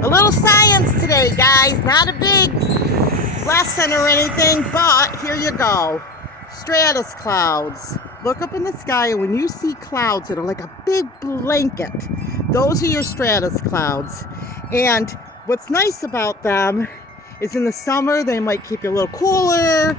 A little science today, guys. Not a big lesson or anything, but here you go. Stratus clouds. Look up in the sky, and when you see clouds that are like a big blanket, those are your stratus clouds. And what's nice about them is in the summer, they might keep you a little cooler.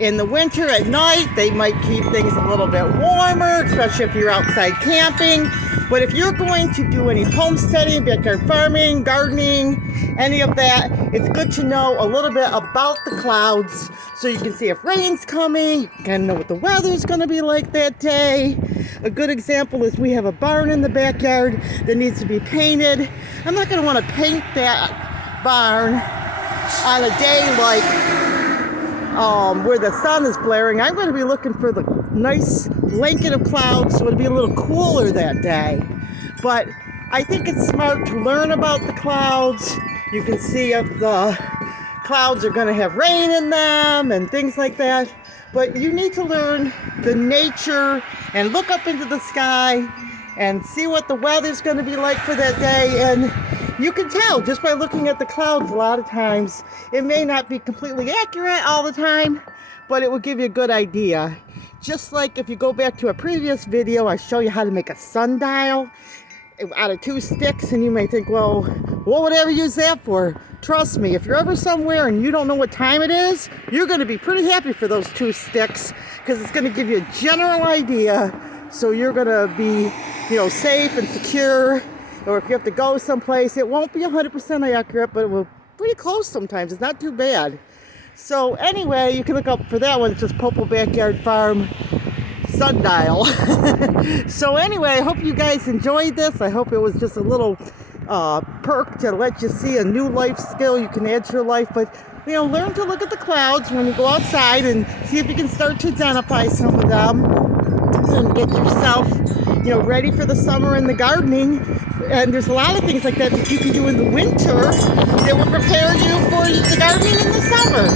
In the winter at night, they might keep things a little bit warmer, especially if you're outside camping. But if you're going to do any homesteading, backyard farming, gardening, any of that, it's good to know a little bit about the clouds so you can see if rain's coming, you can kind of know what the weather's going to be like that day. A good example is we have a barn in the backyard that needs to be painted. I'm not going to want to paint that barn on a day like where the sun is blaring. I'm going to be looking for the nice blanket of clouds so it'll be a little cooler that day. But I think it's smart to learn about the clouds. You can see if the clouds are going to have rain in them and things like that. But you need to learn the nature and look up into the sky and see what the weather's going to be like for that day. And you can tell just by looking at the clouds a lot of times. It may not be completely accurate all the time, but it will give you a good idea. Just like if you go back to a previous video, I show you how to make a sundial out of 2 sticks, and you may think, well, what would I ever use that for? Trust me, if you're ever somewhere and you don't know what time it is, you're going to be pretty happy for those 2 sticks because it's going to give you a general idea. So you're going to be, safe and secure. Or if you have to go someplace, it won't be 100% accurate, but it will be pretty close sometimes. It's not too bad. So anyway, you can look up for that one. It's just Popo Backyard Farm Sundial. So anyway, I hope you guys enjoyed this. I hope it was just a little perk to let you see a new life skill you can add to your life. But, learn to look at the clouds when you go outside and see if you can start to identify some of them and get yourself, ready for the summer and the gardening. And there's a lot of things like that you can do in the winter that will prepare you for the gardening in the summer.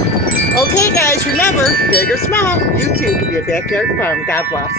Okay, guys, remember, big or small, you too can be a backyard farm. God bless.